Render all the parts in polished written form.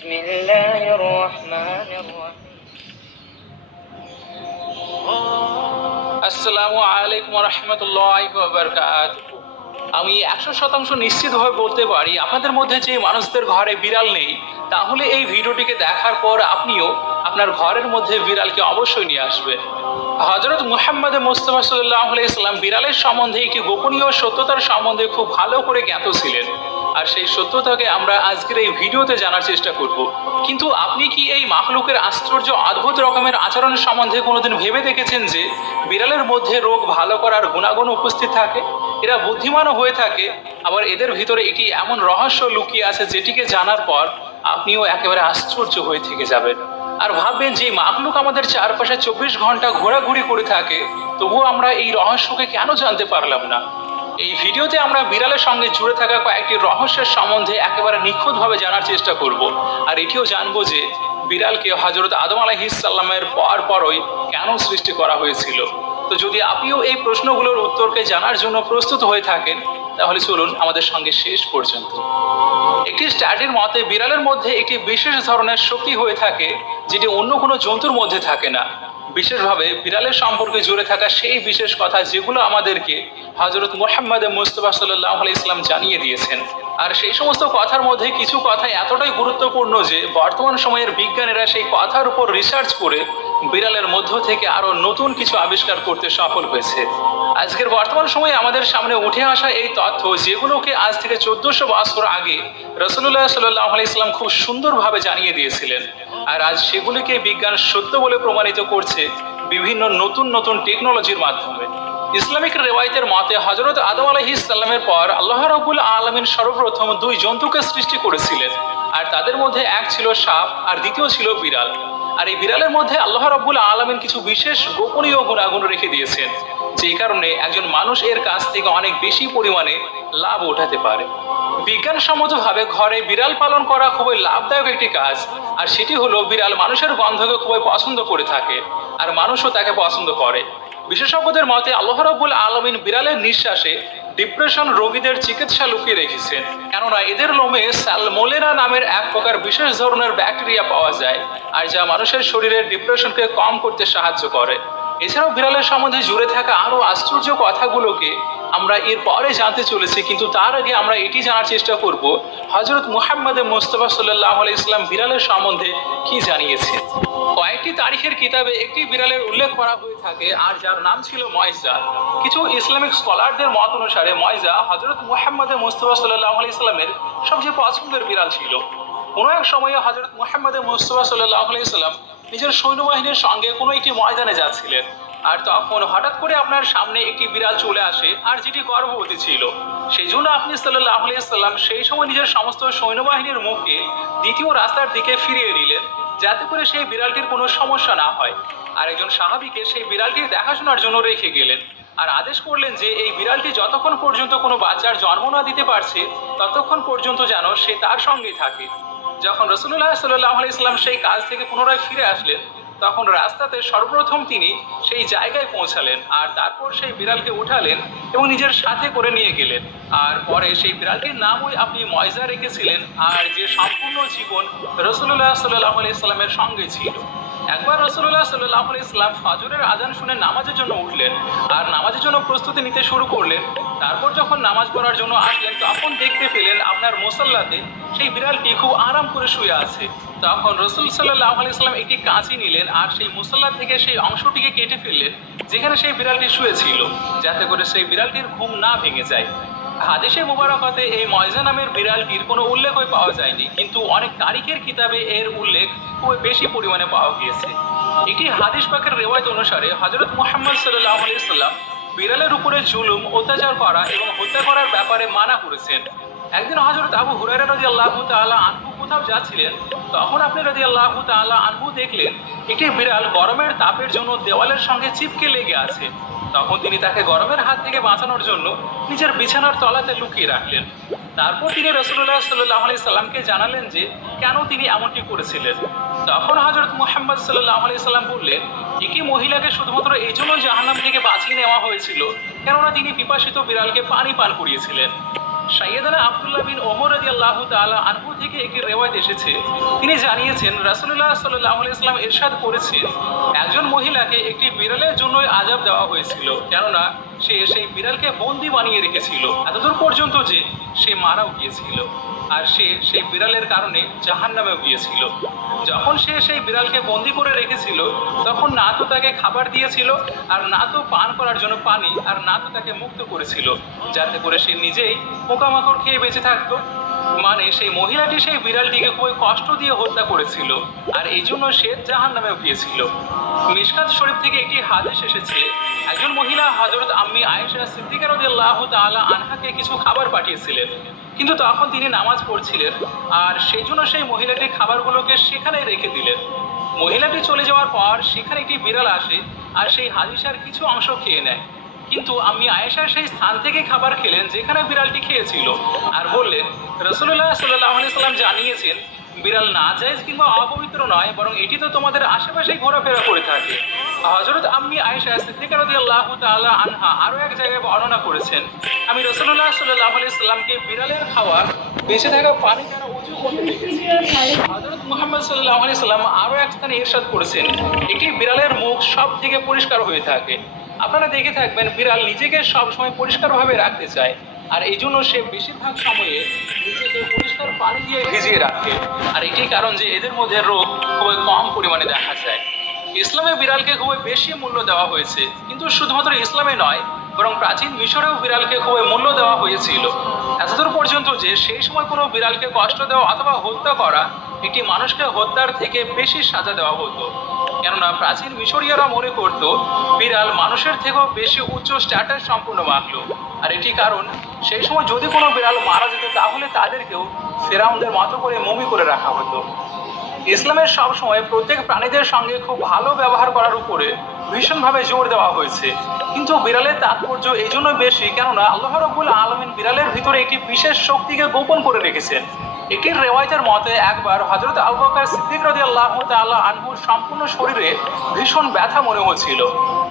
بسم الله الرحمن الرحيم আসসালামু আলাইকুম ওয়া রাহমাতুল্লাহি ওয়া বারাকাতুহু। আমি 100% নিশ্চিতভাবে বলতে পারি আপনাদের মধ্যে যে মানুষদের ঘরে বিড়াল নেই, তাহলে এই ভিডিওটিকে দেখার পর আপনিও আপনার ঘরের মধ্যে বিড়ালকে অবশ্যই নিয়ে আসবেন। হযরত মুহাম্মদ মুস্তাফা সাল্লাল্লাহু আলাইহি সাল্লাম বিড়ালের সম্বন্ধে একটি গোপনীয় সত্যতার সম্বন্ধে খুব ভালো করে জ্ঞাত ছিলেন, আর সেই সত্যতাকে আমরা আজকের এই ভিডিওতে জানার চেষ্টা করব। কিন্তু আপনি কি এই মাখলুকের আশ্চর্য অদ্ভুত রকমের আচরণের সম্বন্ধে কোনোদিন ভেবে দেখেছেন যে বিড়ালের মধ্যে রোগ ভালো করার গুণাগুণ উপস্থিত থাকে? এরা বুদ্ধিমানও হয়ে থাকে, আবার এদের ভিতরে একটি এমন রহস্য লুকিয়ে আছে যেটিকে জানার পর আপনিও একেবারে আশ্চর্য হয়ে থেকে যাবেন আর ভাববেন যে মাখলুক আমাদের চারপাশে 24 ঘন্টা ঘোরাঘুরি করে থাকে, তবুও আমরা এই রহস্যকে কেন জানতে পারলাম না। এই ভিডিওতে আমরা বিড়ালের সঙ্গে জুড়ে থাকা কয়েকটি রহস্যের সম্বন্ধে একেবারে নিখুঁতভাবে জানার চেষ্টা করব, আর এটিও জানবো যে বিড়ালকে হযরত আদম আলাইহিস সালামের পরই কেন সৃষ্টি করা হয়েছিল। তো যদি আপনিও এই প্রশ্নগুলোর উত্তরকে জানার জন্য প্রস্তুত হয়ে থাকেন, তাহলে চলুন আমাদের সঙ্গে শেষ পর্যন্ত। একটি স্টাডির মতে বিড়ালের মধ্যে একটি বিশেষ ধরনের শক্তি হয়ে থাকে যেটি অন্য কোনো জন্তুর মধ্যে থাকে না। বিশেষভাবে বিড়ালের সম্পর্কে জুড়ে থাকা সেই বিশেষ কথা যেগুলো আমাদেরকে হযরত মুহাম্মদ মুস্তাফা সাল্লাল্লাহু আলাইহি সাল্লাম জানিয়ে দিয়েছেন। আর সেই সমস্ত কথার মধ্যে কিছু কথা এতটাই গুরুত্বপূর্ণ যে বর্তমান সময়ের বিজ্ঞানীরা সেই কথার উপর রিসার্চ করে বিড়ালের মধ্য থেকে আরো নতুন কিছু আবিষ্কার করতে সফল হয়েছে। আজকের বর্তমান সময়ে আমাদের সামনে উঠে আসা এই তথ্য, যেগুলোকে আজ থেকে 1400 বছর আগে রাসূলুল্লাহ সাল্লাল্লাহু আলাইহি সাল্লাম খুব সুন্দরভাবে জানিয়ে দিয়েছিলেন, আর আজ সেগুলিকে বিজ্ঞান সত্য বলে প্রমাণিত করছে বিভিন্ন নতুন নতুন টেকনোলজির মাধ্যমে। ইসলামিক রেওয়ায়েতের মতে হযরত আদম আলাইহিস সালামের পর আল্লাহ রাব্বুল আলামিন সর্বপ্রথম দুই জন্তুকে সৃষ্টি করেছিলেন, আর তাদের মধ্যে এক ছিল সাপ আর দ্বিতীয় ছিল বিড়াল। আর এই বিড়ালের মধ্যে আল্লাহ রাব্বুল আলামিন কিছু বিশেষ গোপনীয় গুণাগুণ রেখে দিয়েছেন, যেই কারণে একজন মানুষ এর কাছ থেকে অনেক বেশি পরিমাণে লাভ উঠাতে পারে। বিজ্ঞানসম্মতভাবে ঘরে বিড়াল পালন করা খুবই লাভদায়ক একটি কাজ, আর সেটি হলো বিড়াল মানুষের গন্ধকে খুবই পছন্দ করে থাকে, আর মানুষও তাকে পছন্দ করে। বিশেষজ্ঞদের মতে আল্লাহ রাব্বুল আলামিন বিড়ালের নিঃশ্বাসে ডিপ্রেশন রোগীদের চিকিৎসা লুকিয়ে রেখেছেন, কেননা এদের লোমে সালমোনেলা নামের এক প্রকার বিশেষ ধরনের ব্যাকটেরিয়া পাওয়া যায়, আর যা মানুষের শরীরের ডিপ্রেশনকে কম করতে সাহায্য করে। এছাড়াও বিড়ালের সম্বন্ধে জুড়ে থাকা আরো আশ্চর্য কথাগুলোকে আমরা এর পরে জানতে চলেছি, কিন্তু তার আগে আমরা এটি জানার চেষ্টা করব হযরত মুহাম্মদ মুস্তাফা সাল্লাল্লাহু আলাইহি সাল্লাম বিড়ালের সম্বন্ধে কি জানিয়েছেন। কয়েকটি তারিখের কিতাবে একটি বিড়ালের উল্লেখ করা হয়ে থাকে, আর যার নাম ছিল ময়জা। কিছু ইসলামিক স্কলারদের মত অনুসারে ময়জা হযরত মুহাম্মদ মুস্তাফা সাল্লাল্লাহু আলাইহি সাল্লামের সবচেয়ে পছন্দের বিড়াল ছিল। কোনো এক সময়ে হযরত মুহাম্মদ মুস্তাফা সাল্লাল্লাহু আলাইহি সাল্লাম নিজের সৈন্যবাহিনীর সঙ্গে কোনো একটি ময়দানে যাচ্ছিলেন, আর তখন হঠাৎ করে আপনার সামনে একটি বিড়াল চলে আসে, আর যেটি গর্ভবতী ছিল। সেই জন্য আপনি সাল্লাল্লাহু আলাইহি সাল্লাম সেই সময় নিজের সমস্ত সৈন্যবাহিনীর মুখে দ্বিতীয় রাস্তার দিকে ফিরিয়ে নিলেন, যাতে করে সেই বিড়ালটির কোনো সমস্যা না হয়। আর একজন সাহাবীকে সেই বিড়ালটির দেখাশোনার জন্য রেখে গেলেন, আর আদেশ করলেন যে এই বিড়ালটি যতক্ষণ পর্যন্ত কোনো বাচ্চার জন্ম না দিতে পারছে, ততক্ষণ পর্যন্ত যেন সে তার সঙ্গেই থাকে। যখন রাসূলুল্লাহ সাল্লাল্লাহু আলাইহি সাল্লাম সেই কাজ থেকে পুনরায় ফিরে আসলেন, তখন রাস্তাতে সর্বপ্রথম তিনি সেই জায়গায় পৌঁছালেন, আর তারপর সেই বিড়ালকে উঠালেন এবং নিজের সাথে করে নিয়ে গেলেন। আর পরে সেই বিড়ালটির নামই আপনি ময়জা রেখেছিলেন, আর যে সম্পূর্ণ জীবন রাসূলুল্লাহ সাল্লাল্লাহু আলাইহি সাল্লামের সঙ্গে ছিল। একবার রাসূলুল্লাহ সাল্লাল্লাহু আলাইহি সাল্লাম ফজরের আযান শুনে নামাজের জন্য উঠলেন, আর নামাজের জন্য প্রস্তুতি নিতে শুরু করলেন। তারপর যখন নামাজ পড়ার জন্য আসলেন, তখন দেখতে পেলেন আপনার মুসাল্লাতে সেই বিড়ালটি খুব আরাম করে শুয়ে আছে। তখন রাসূল সাল্লাল্লাহু আলাইহি সাল্লাম একটি কাঁচি নিলেন, আর সেই মুসাল্লা থেকে সেই অংশটিকে কেটে ফেললেন যেখানে সেই বিড়ালটি শুয়েছিল, যাতে করে সেই বিড়ালটির ঘুম না ভেঙে যায়। হাদিসে মুবারাকাতে এই ময়জা নামের বিড়ালটির কোনো উল্লেখই পাওয়া যায়নি, কিন্তু অনেক তারিখের কিতাবে এর উল্লেখ খুব বেশি পরিমাণে পাওয়া গিয়েছে। একটি হাদিস পাকের রেওয়ায়েত অনুসারে হযরত মুহাম্মদ সাল্লাল্লাহু আলাইহি সাল্লাম বিড়ালের উপরে জুলুম, অত্যাচার করা এবং হত্যা করার ব্যাপারে মানা করেছেন। একদিন হযরত আবু হুরায়রা রাদিয়াল্লাহু তাআলা আনহু কোথাও যাচ্ছিলেন, তখন আপনি রাদিয়াল্লাহু তাআলা আনহু দেখলেন একটি বিড়াল গরমের তাপের জন্য দেওয়ালের সঙ্গে চিপকে লেগে আছে। তখন তিনি তাকে গরমের হাত থেকে বাঁচানোর জন্য নিজের বিছানার তলাতে লুকিয়ে রাখলেন। তারপর তিনি রাসূলুল্লাহ সাল্লাল্লাহু আলাইহি সাল্লামকে জানালেন যে কেন তিনি এমনটি করেছিলেন। তখন হযরত মুহাম্মদ সাল্লাল্লাহু আলাইহি সাল্লাম বললেন, একটি মহিলাকে শুধুমাত্র এই জন্য জাহান্নাম থেকে বাঁচিয়ে নেওয়া হয়েছিল কেননা তিনি পিপাসিত বিড়ালকে পানি পান করিয়েছিলেন। সাইয়েদানা আব্দুল্লাহ বিন ওমর রাদিয়াল্লাহু তাআলা আনহু থেকে একটি রিওয়ায়াত এসেছে, তিনি জানিয়েছেন রাসূলুল্লাহ সাল্লাল্লাহু আলাইহি ওয়াসাল্লাম ইরশাদ করেছেন, একজন মহিলাকে একটি বিড়ালের জন্যই আযাব দেওয়া হয়েছিল, কেননা সে সেই বিড়ালকে বন্দি বানিয়ে রেখেছিল এতদূর পর্যন্ত যে সে মারাও গিয়েছিল, আর সে সেই বিড়ালের কারণে জাহান্নামেও গিয়েছিল। যখন সে সেই বিড়ালকে বন্দি করে রেখেছিল তখন না তো তাকে খাবার দিয়েছিল, আর না তো পান করার জন্য পানি, আর না তো তাকে মুক্ত করেছিল, যাতে করে সে নিজেই পোকামাকড় খেয়ে বেঁচে থাকতো। মানে সেই মহিলাটি সেই বিড়ালটিকে খুবই কষ্ট দিয়ে হত্যা করেছিল, আর এই জন্য সে জাহান্নামেও গিয়েছিল। মিশকাত শরীফ থেকে একটি হাদিস এসেছে, একজন মহিলা হযরত আম্মি আয়েশা সিদ্দিকা রাদিয়াল্লাহু তাআলা আনহাকে কিছু খাবার পাঠিয়েছিলেন, কিন্তু তখন তিনি নামাজ পড়ছিলেন, আর সেই জন্য সেই মহিলাটি খাবারগুলোকে সেখানেই রেখে দিলেন। মহিলাটি চলে যাওয়ার পর সেখানে একটি বিড়াল আসে আর সেই হাদিসার কিছু অংশ খেয়ে নেয়, কিন্তু আম্মি আয়েশা সেই স্থান থেকে খাবার খেলেন যেখানে বিড়ালটি খেয়েছিল, আর বললেন, রাসূলুল্লাহ সাল্লাল্লাহু আলাইহি সাল্লাম জানিয়েছেন বিড়াল নাজায়েজ কিংবা অপবিত্র নয়, বরং এটি তো তোমাদের আশেপাশেই ঘোরাফেরা করে থাকে। হযরত আম্মি আয়েশা সিদ্দিকা রাদিয়াল্লাহু তাআলা আনহা আরও এক জায়গায় বর্ণনা করেছেন, আমি রাসূলুল্লাহ সাল্লাল্লাহু আলাইহি সাল্লামকে বিড়ালের খাওয়া বেঁচে থাকা পানি দ্বারা ওযু করতে দেখেছি। হযরত মুহাম্মদ সাল্লাল্লাহু আলাইহি সাল্লাম আরও এক স্থানে ইরশাদ করেছেন, একটি বিড়ালের মুখ সব থেকে পরিষ্কার হয়ে থাকে। আপনারা দেখে থাকবেন বিড়াল নিজেকে সবসময় পরিষ্কারভাবে রাখতে চায়, আর এই জন্য সে বেশিরভাগ সময়ে নিজেকে পরিষ্কার পানি দিয়ে ভিজিয়ে রাখে, আর এটি কারণ যে এদের মধ্যে রোগ খুবই কম পরিমাণে দেখা যায়। ইসলামে বিড়ালকে খুবই বেশি মূল্য দেওয়া হয়েছে, কিন্তু শুধুমাত্র ইসলামে নয়, বরং প্রাচীন মিশরেও বিড়ালকে খুবই মূল্য দেওয়া হয়েছিল, এতদূর পর্যন্ত যে সেই সময় কোনো বিড়ালকে কষ্ট দেওয়া অথবা হত্যা করা একটি মানুষকে হত্যার থেকে বেশি সাজা দেওয়া হতো। কেননা প্রাচীন মিশরীয়রা মনে করত বিড়াল মানুষের থেকেও বেশি উচ্চ স্ট্যাটাস সম্পূর্ণ মাখলুক, আর এটি কারণ সেই সময় যদি কোনো বিড়াল মারা যেত তাহলে তাদেরকেও ফেরাউনদের মতো করে মমি করে রাখা হতো। ইসলামের সব সময় প্রত্যেক প্রাণীদের সঙ্গে খুব ভালো ব্যবহার করার উপরে ভীষণভাবে জোর দেওয়া হয়েছে, কিন্তু বিড়ালের তাৎপর্য এই জন্য বেশি কেননা আল্লাহ রাব্বুল আলামিন বিড়ালের ভিতরে একটি বিশেষ শক্তিকে গোপন করে রেখেছেন। একটি রেওয়ায়তের মতে একবার হযরত আবু বকর সিদ্দিক রাদিয়াল্লাহু তাআলা আনহুর সম্পূর্ণ শরীরে ভীষণ ব্যথা মনে হচ্ছিল,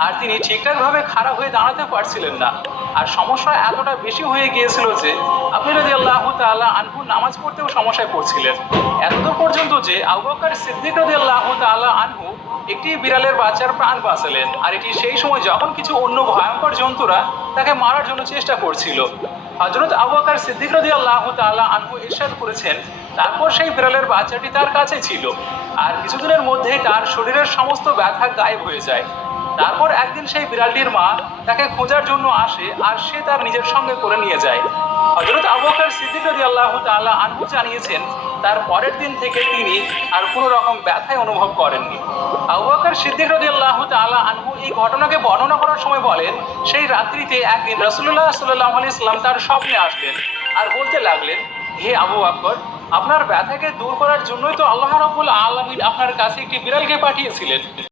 আর তিনি ঠিকঠাকভাবে খাড়া হয়ে দাঁড়াতে পারছিলেন না, আর সমস্যা এতটা বেশি হয়ে গিয়েছিল যে আপনি রাদিয়াল্লাহু তাআলা আনহু নামাজ পড়তেও সমস্যায় পড়ছিলেন, এতদূর পর্যন্ত যে আবু বকর সিদ্দিক রাদিয়াল্লাহু তাআলা আনহু একটি বিড়ালের বাচ্চার প্রাণ বাঁচালেন, আর এটি সেই সময় যখন কিছু অন্য ভয়ঙ্কর জন্তুরা তাকে মারার জন্য চেষ্টা করছিল। হযরত আবু বকর সিদ্দিক রাদিয়াল্লাহু তাআলা আনহু ইরশাদ করেছেন, তারপর সেই বিড়ালের বাচ্চাটি তার কাছে ছিল, আর কিছুদিনের মধ্যেই তার শরীরের সমস্ত ব্যথা গায়েব হয়ে যায়। তারপর একদিন সেই বিড়ালটির মা তাকে খোঁজার জন্য আসে, আর সে তার নিজের সঙ্গে করে নিয়ে যায়। হযরত আবু বকর সিদ্দিক রাদিয়াল্লাহু তাআলা আনহু জানিয়েছেন, তার পরের দিন থেকে তিনি আর কোনো রকম ব্যথায় অনুভব করেননি। আবু বকর সিদ্দিক রাদিয়াল্লাহু তাআলা আনহু এই ঘটনাকে বর্ণনা করার সময় বলেন, সেই রাত্রিতে একদিন রাসূলুল্লাহ সাল্লাল্লাহু আলাইহি সাল্লাম তার স্বপ্নে আসলেন, আর বলতে লাগলেন, হে আবু বকর, আপনার ব্যথাকে দূর করার জন্যই তো আল্লাহ রাব্বুল আলামিন আপনার কাছে একটি বিড়ালকে পাঠিয়েছিলেন।